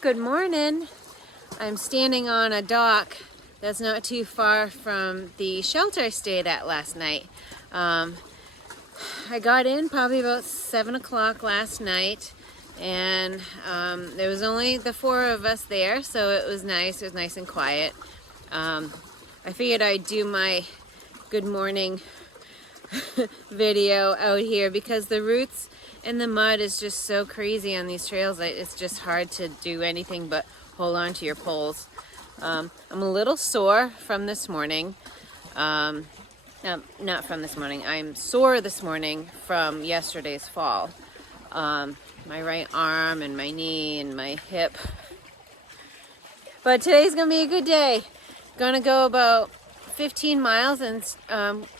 Good morning. I'm standing on a dock that's not too far from the shelter I stayed at last night. I got in probably about 7 o'clock last night, and there was only the 4 of us there, so it was nice. It was nice and quiet. I figured I'd do my good morning video out here because the roots and the mud is just so crazy on these trails. It's just hard to do anything but hold on to your poles. I'm a little sore from this morning. No, not from this morning. I'm sore this morning from yesterday's fall. My right arm and my knee and my hip. But today's gonna be a good day. Gonna go about 15 miles and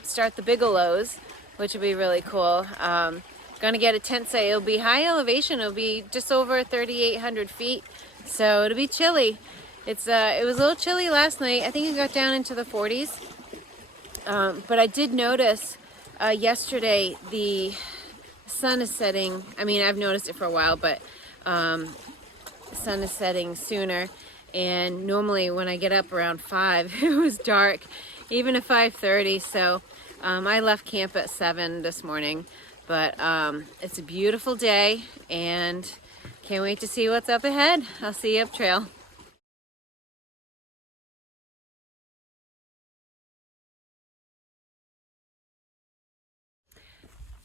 start the Bigelows, which will be really cool. Gonna get a tent site. It'll be high elevation. It'll be just over 3,800 feet, so it'll be chilly. It was a little chilly last night. I think it got down into the 40s. But I did notice yesterday the sun is setting. I mean, I've noticed it for a while, but the sun is setting sooner. And normally when I get up around 5, it was dark, even at 5:30. So I left camp at 7 this morning. But it's a beautiful day and can't wait to see what's up ahead. I'll see you up trail.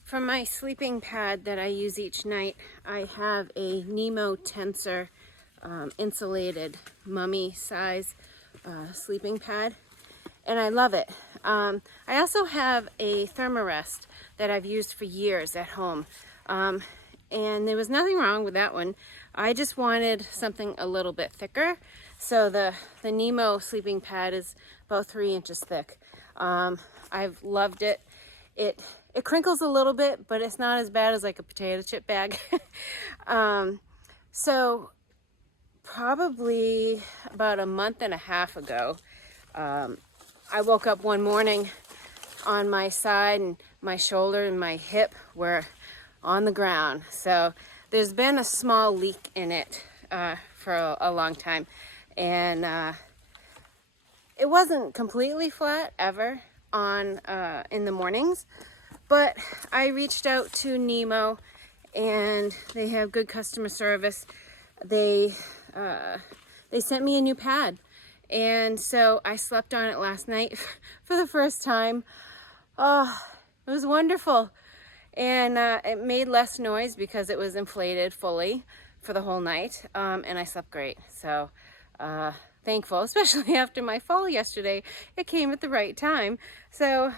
For my sleeping pad that I use each night, I have a Nemo Tensor insulated mummy size sleeping pad, and I love it. I also have a Thermarest that I've used for years at home, and there was nothing wrong with that one. I just wanted something a little bit thicker, so the Nemo sleeping pad is about 3 inches thick. I've loved it. It crinkles a little bit, but it's not as bad as like a potato chip bag. So probably about a month and a half ago, I woke up one morning on my side and my shoulder and my hip were on the ground. So there's been a small leak in it for a long time, and it wasn't completely flat ever on in the mornings, but I reached out to Nemo and they have good customer service. They sent me a new pad, and so I slept on it last night for the first time. Oh, it was wonderful. And it made less noise because it was inflated fully for the whole night, and I slept great. So thankful, especially after my fall yesterday. It came at the right time. So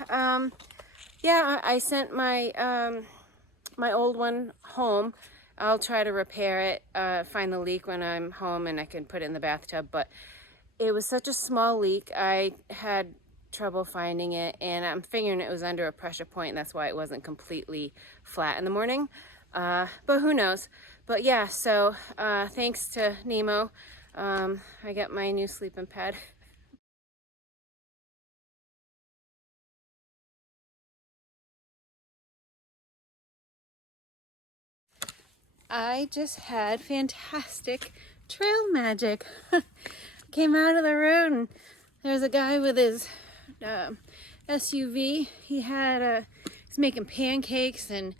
yeah, I sent my my old one home. I'll try to repair it, find the leak when I'm home, and I can put it in the bathtub. But it was such a small leak, I had trouble finding it, and I'm figuring it was under a pressure point, and that's why it wasn't completely flat in the morning. But who knows? But yeah, so thanks to Nemo, I got my new sleeping pad. I just had fantastic trail magic. Came out of the road and there's a guy with his SUV. He's making pancakes and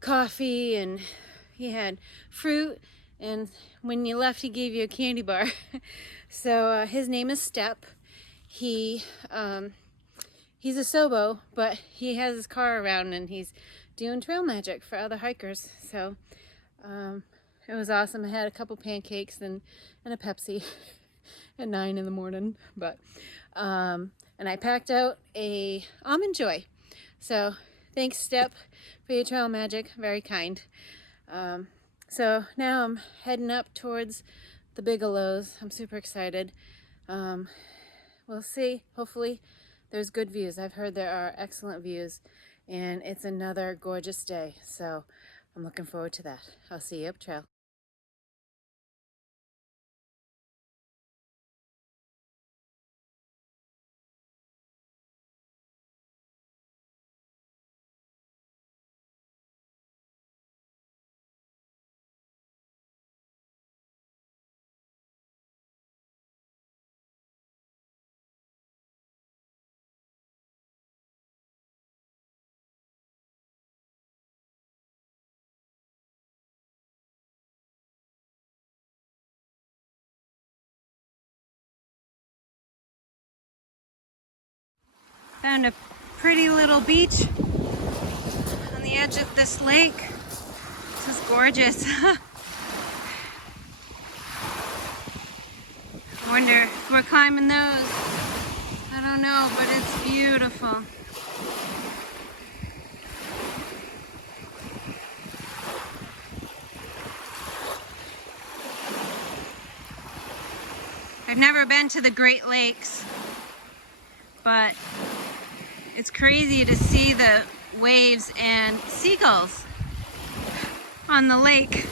coffee, and he had fruit, and when you left he gave you a candy bar. So his name is Step. He's a SOBO, but he has his car around and he's doing trail magic for other hikers. So it was awesome. I had a couple pancakes and a Pepsi at 9 in the morning, but and I packed out a Almond Joy. So thanks, Step, for your trail magic. Very kind. So now I'm heading up towards the Bigelows. I'm super excited. We'll see. Hopefully there's good views. I've heard there are excellent views, and it's another gorgeous day. So I'm looking forward to that. I'll see you up trail. Found a pretty little beach on the edge of this lake. This is gorgeous. Wonder if we're climbing those. I don't know, but it's beautiful. I've never been to the Great Lakes, but it's crazy to see the waves and seagulls on the lake.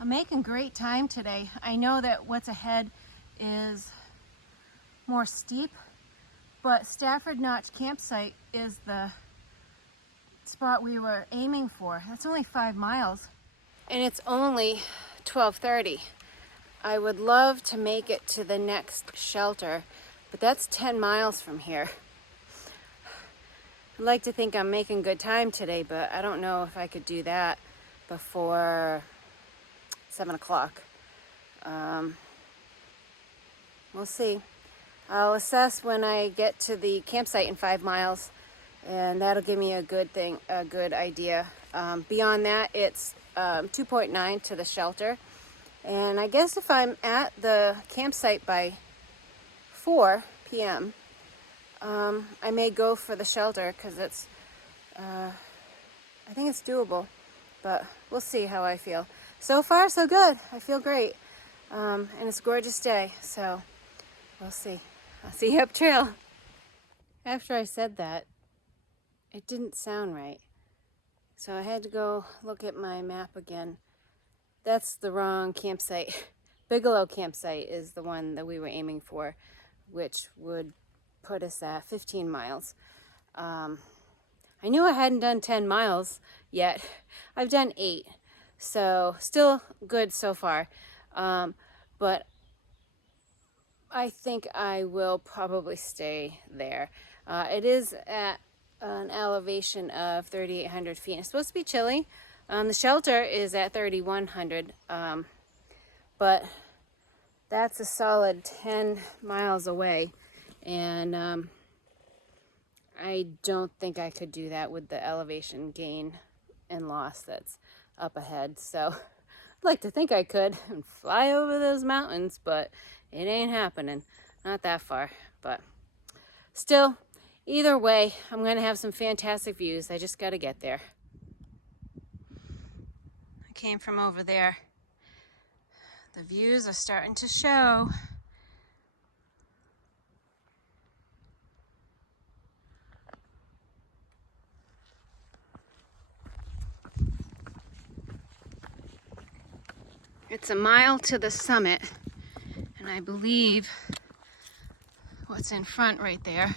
I'm making great time today. I know that what's ahead is more steep, but Stafford Notch campsite is the spot we were aiming for. That's only 5 miles. And it's only 12:30. I would love to make it to the next shelter, but that's 10 miles from here. I'd like to think I'm making good time today, but I don't know if I could do that before 7 o'clock. We'll see. I'll assess when I get to the campsite in 5 miles, and that'll give me a good idea. Beyond that, it's 2.9 to the shelter. And I guess if I'm at the campsite by 4 p.m., I may go for the shelter because it's, I think it's doable, but we'll see how I feel. So far, so good. I feel great. And it's a gorgeous day, so we'll see. I'll see you up trail. After I said that, it didn't sound right. So I had to go look at my map again. That's the wrong campsite. Bigelow campsite is the one that we were aiming for, which would put us at 15 miles. I knew I hadn't done 10 miles yet. I've done 8. So still good so far, but I think I will probably stay there. It is at an elevation of 3,800 feet. It's supposed to be chilly. The shelter is at 3,100, but that's a solid 10 miles away, and I don't think I could do that with the elevation gain and loss that's up ahead. So I'd like to think I could and fly over those mountains, but it ain't happening. Not that far, but still, either way, I'm gonna have some fantastic views. I just gotta get there. I came from over there. The views are starting to show. It's a mile to the summit, and I believe what's in front right there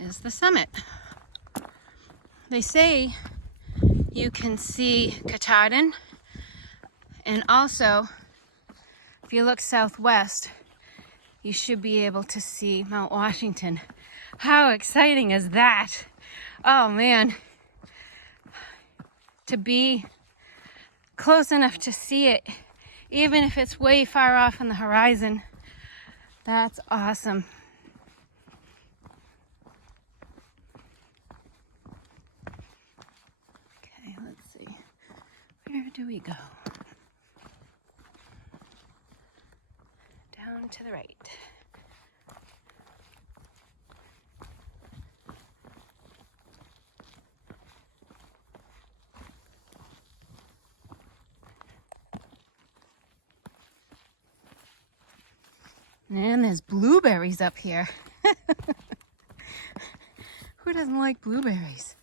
is the summit. They say you can see Katahdin, and also if you look southwest, you should be able to see Mount Washington. How exciting is that? Oh man, to be close enough to see it, even if it's way far off on the horizon, that's awesome. Okay, let's see. Where do we go? Down to the right. And there's blueberries up here. Who doesn't like blueberries?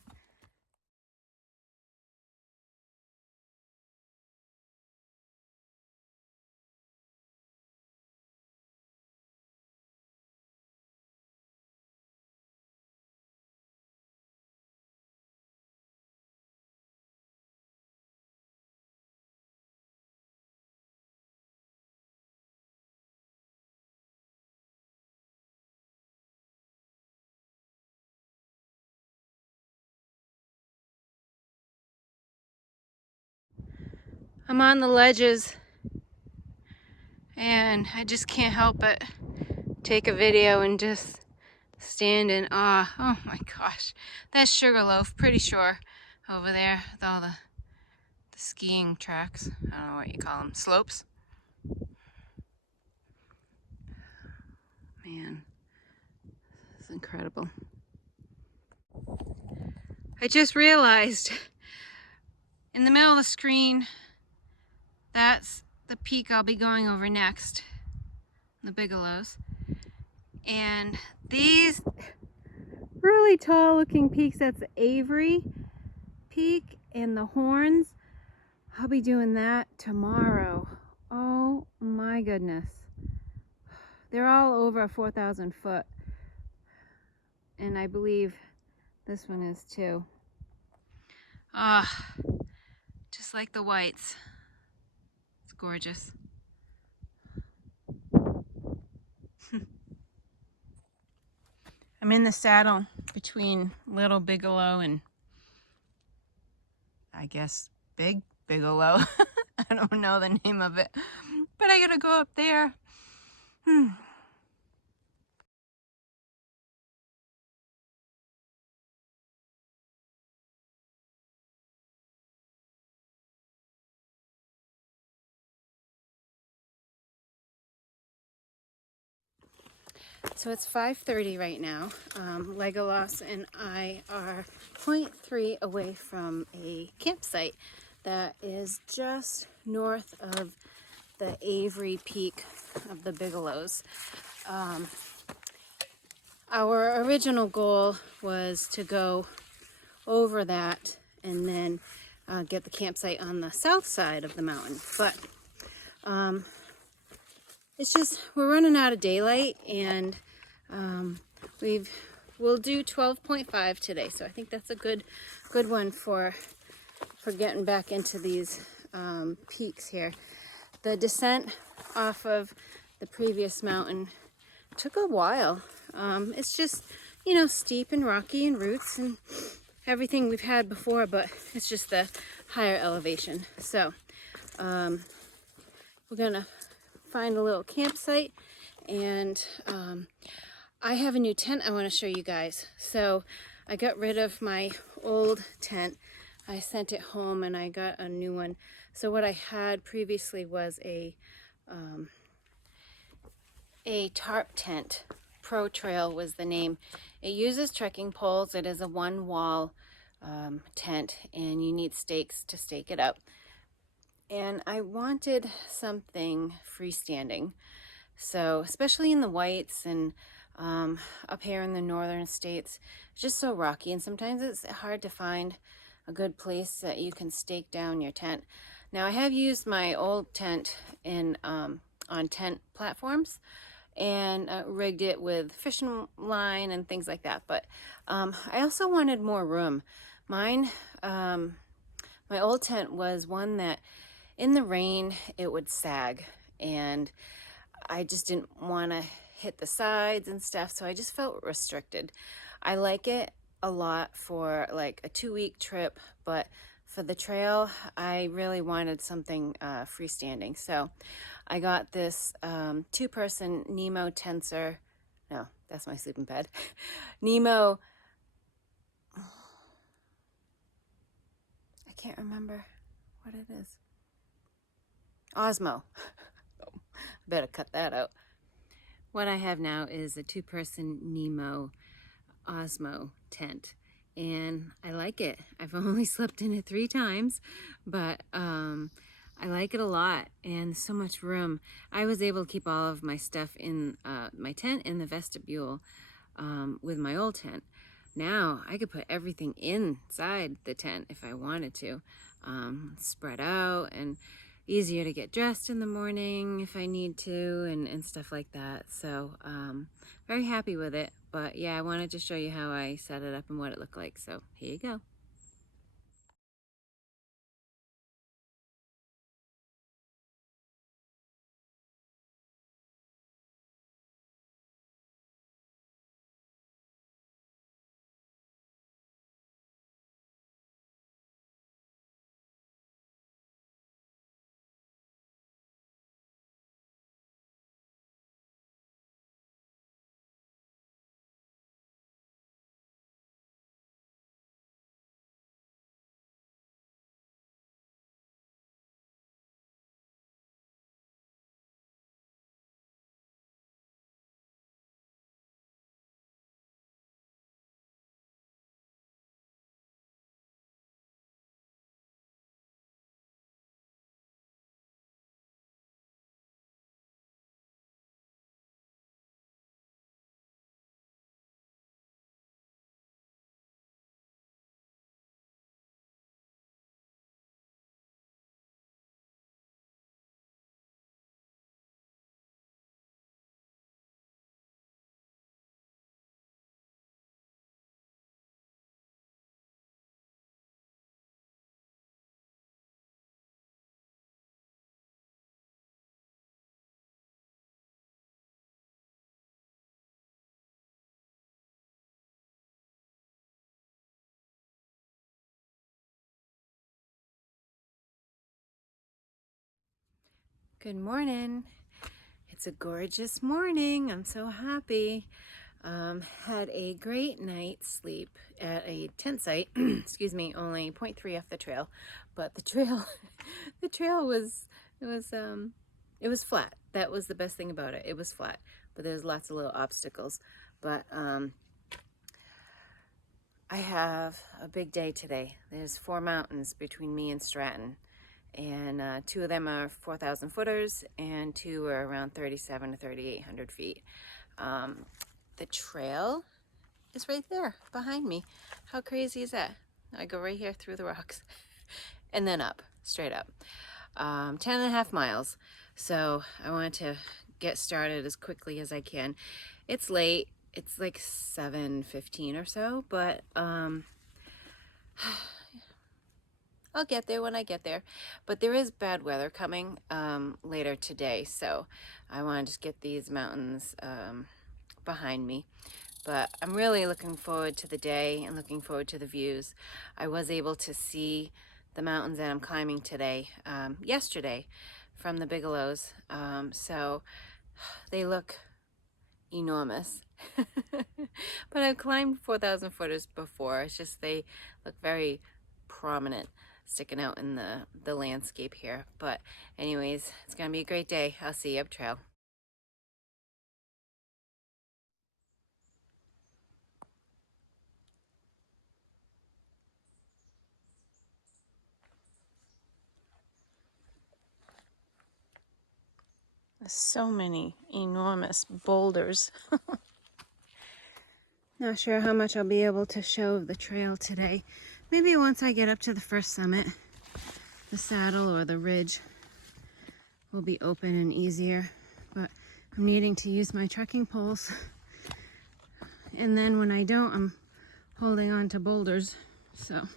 I'm on the ledges and I just can't help but take a video and just stand in awe. Oh my gosh, that's Sugarloaf, pretty sure, over there with all the skiing tracks. I don't know what you call them, slopes. Man, it's incredible. I just realized in the middle of the screen, that's the peak I'll be going over next, the Bigelows. And these really tall looking peaks, that's the Avery Peak and the Horns. I'll be doing that tomorrow. Oh my goodness. They're all over 4,000 foot. And I believe this one is too. Ah, just like the whites. It's gorgeous. I'm in the saddle between Little Bigelow and I guess Big Bigelow. I don't know the name of it, but I gotta go up there. So it's 5:30 right now. Legolas and I are 0.3 away from a campsite that is just north of the Avery Peak of the Bigelows. Our original goal was to go over that and then get the campsite on the south side of the mountain. But it's just, we're running out of daylight, and we'll do 12.5 today. So I think that's a good one for getting back into these peaks here. The descent off of the previous mountain took a while. It's just, you know, steep and rocky and roots and everything we've had before, but it's just the higher elevation. So we're gonna find a little campsite, and I have a new tent I want to show you guys. So I got rid of my old tent. I sent it home and I got a new one. So what I had previously was a tarp tent. Pro Trail was the name. It uses trekking poles. It is a one wall tent, and you need stakes to stake it up. And I wanted something freestanding. So especially in the whites and up here in the northern states, it's just so rocky, and sometimes it's hard to find a good place that you can stake down your tent. Now I have used my old tent in on tent platforms and rigged it with fishing line and things like that, but I also wanted more room. Mine, my old tent was one that in the rain it would sag, and I just didn't want to hit the sides and stuff, so I just felt restricted. I like it a lot for like a 2-week trip, but for the trail I really wanted something freestanding. So I got this 2-person Nemo tensor. No, that's my sleeping bed. Nemo, I can't remember what it is. Osmo. Better cut that out. What I have now is a 2-person Nemo Osmo tent, and I like it. I've only slept in it 3 times, but I like it a lot, and so much room. I was able to keep all of my stuff in my tent in the vestibule with my old tent. Now I could put everything inside the tent if I wanted to, spread out, and easier to get dressed in the morning if I need to, and stuff like that. So very happy with it. But yeah, I wanted to show you how I set it up and what it looked like. So here you go. Good morning. It's a gorgeous morning. I'm so happy. Had a great night's sleep at a tent site. Excuse me, only 0.3 off the trail, but the trail, the trail was it was flat. That was the best thing about it. It was flat, but there's lots of little obstacles. But I have a big day today. There's 4 mountains between me and Stratton. And 2 of them are 4,000 footers and 2 are around 3,700 to 3,800 feet. The trail is right there behind me. How crazy is that? I go right here through the rocks and then up, straight up. 10.5 miles. So I wanted to get started as quickly as I can. It's late. It's like 7:15 or so, but I'll get there when I get there. But there is bad weather coming later today, so I want to just get these mountains behind me. But I'm really looking forward to the day and looking forward to the views. I was able to see the mountains that I'm climbing today, yesterday, from the Bigelows. So they look enormous. But I've climbed 4,000 footers before. It's just they look very prominent, sticking out in the landscape here. But anyways, it's gonna be a great day. I'll see you up trail. So many enormous boulders. Not sure how much I'll be able to show of the trail today. Maybe once I get up to the first summit, the saddle or the ridge will be open and easier. But I'm needing to use my trekking poles. And then when I don't, I'm holding on to boulders. So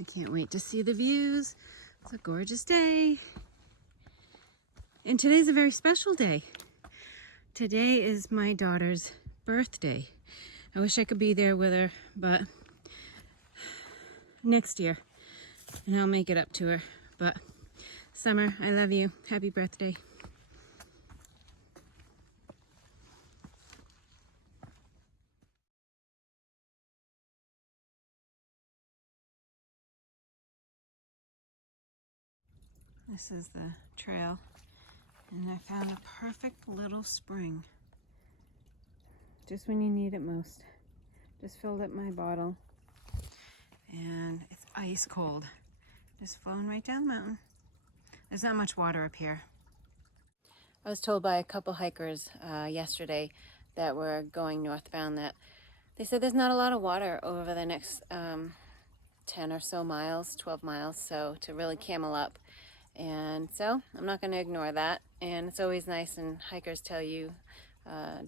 I can't wait to see the views. It's a gorgeous day. And today's a very special day. Today is my daughter's birthday. I wish I could be there with her, but next year, and I'll make it up to her. But Summer, I love you. Happy birthday. This is the trail, and I found a perfect little spring. Just when you need it most. Just filled up my bottle, and it's ice cold. Just flowing right down the mountain. There's not much water up here. I was told by a couple hikers yesterday that were going northbound that they said there's not a lot of water over the next 10 or so miles, 12 miles, so to really camel up. And so I'm not going to ignore that. And it's always nice when hikers tell you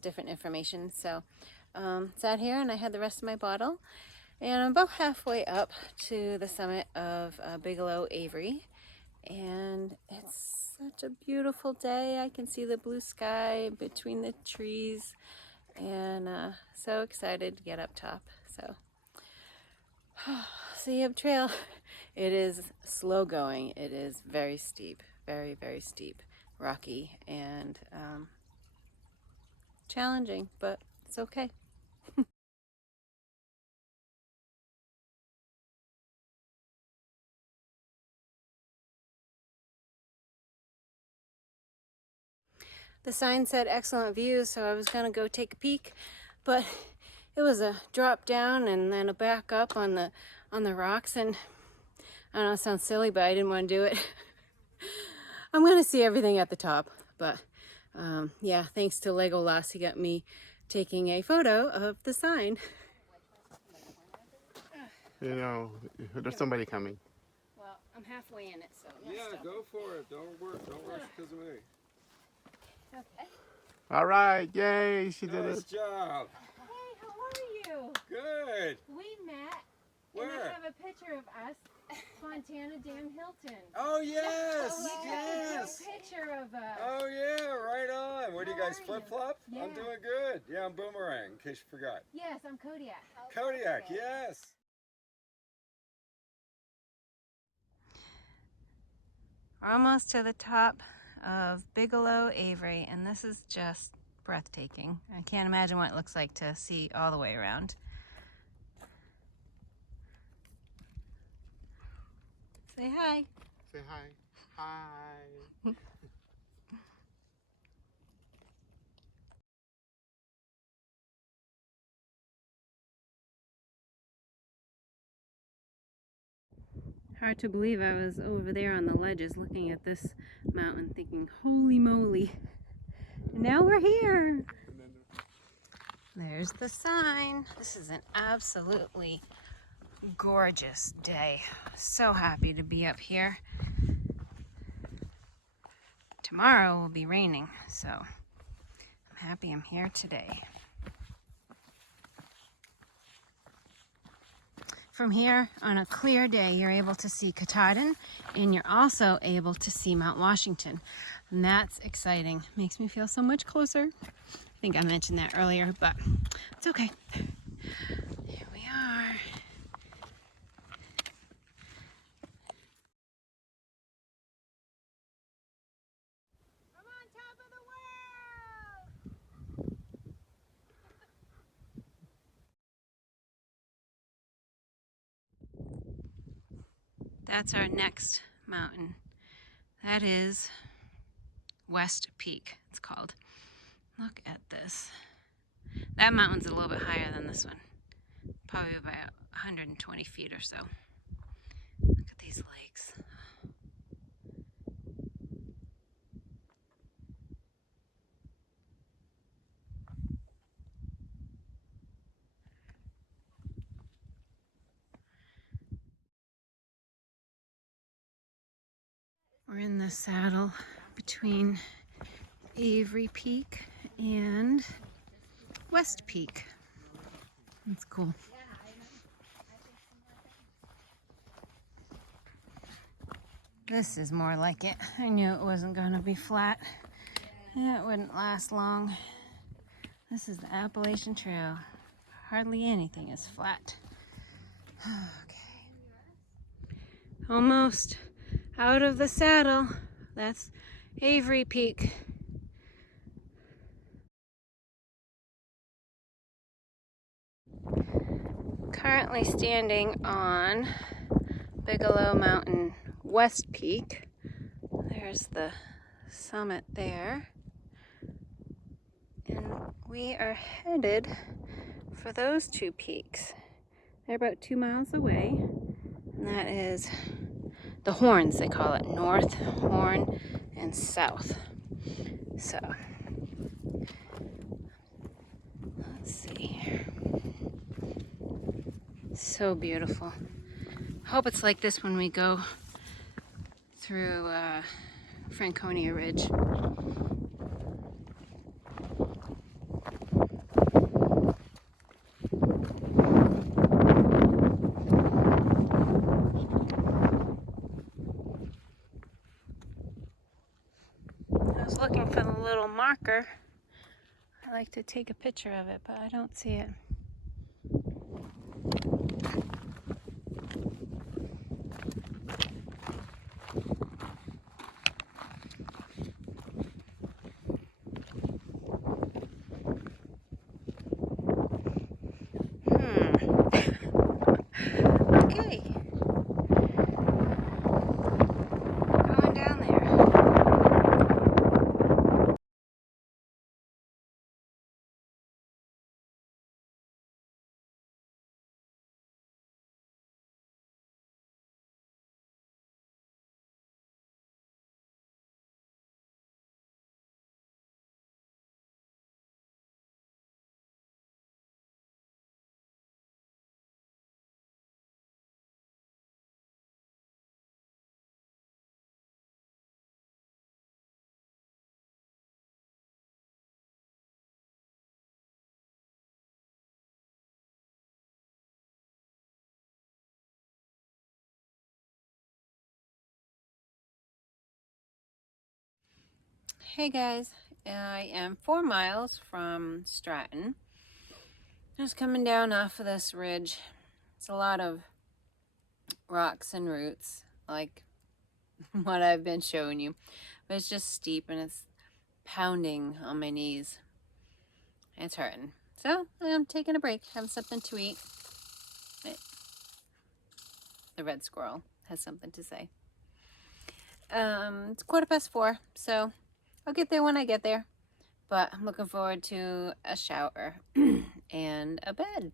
different information. So sat here and I had the rest of my bottle. And I'm about halfway up to the summit of Bigelow Avery. And it's such a beautiful day. I can see the blue sky between the trees. And so excited to get up top. So see you up trail. It is slow going. It is very steep, very, very steep, rocky, and challenging, but it's okay. The sign said excellent views, so I was gonna go take a peek, but it was a drop down and then a back up on the rocks, and I know it sounds silly, but I didn't want to do it. I'm gonna see everything at the top, but yeah, thanks to Legolas, he got me taking a photo of the sign. You know, there's somebody coming. Well, I'm halfway in it, so. Yeah, go for it. Don't rush because of me. Okay. All right, yay, she did Nice it. job. Hey, how are you? Good. We met. Where? And I have a picture of us, Fontana Dam Hilton. Oh, yes. Oh, Yes. a picture of us. Oh, yeah, right on. What do you How guys are you? flip-flop? Yeah. I'm doing good. Yeah, I'm Boomerang, in case you forgot. Yes, I'm Kodiak. Kodiak, yes. We're almost to the top of Bigelow Avery, and this is just breathtaking. I can't imagine what it looks like to see all the way around. Say hi. Say hi. Hi. Hard to believe I was over there on the ledges looking at this mountain thinking, holy moly. And now we're here. There's the sign. This is an absolutely gorgeous day. So happy to be up here. Tomorrow will be raining, so I'm happy I'm here today. From here, on a clear day, you're able to see Katahdin, and you're also able to see Mount Washington. And that's exciting. Makes me feel so much closer. I think I mentioned that earlier, but it's okay. Here we are. I'm on top of the world! That's our next mountain. That is West Peak, it's called. Look at this. That mountain's a little bit higher than this one. Probably about 120 feet or so. Look at these lakes. We're in the saddle between Avery Peak and West Peak. That's cool. This is more like it. I knew it wasn't gonna be flat. It wouldn't last long. This is the Appalachian Trail. Hardly anything is flat. Okay. Almost out of the saddle. That's Avery Peak. Currently standing on Bigelow Mountain West Peak. There's the summit there. And we are headed for those two peaks. They're about 2 miles away. And that is the Horns, they call it. North Horn and South. So, let's see here. So beautiful. Hope it's like this when we go through Franconia Ridge. I was looking for the little marker. I like to take a picture of it, but I don't see it. Okay. Going down there. Hey guys, I am 4 miles from Stratton. Just coming down off of this ridge. It's a lot of rocks and roots, like what I've been showing you. But it's just steep and it's pounding on my knees. It's hurting. So I'm taking a break, having something to eat. Wait. The red squirrel has something to say. It's 4:15, so I'll get there when I get there. But I'm looking forward to a shower and a bed.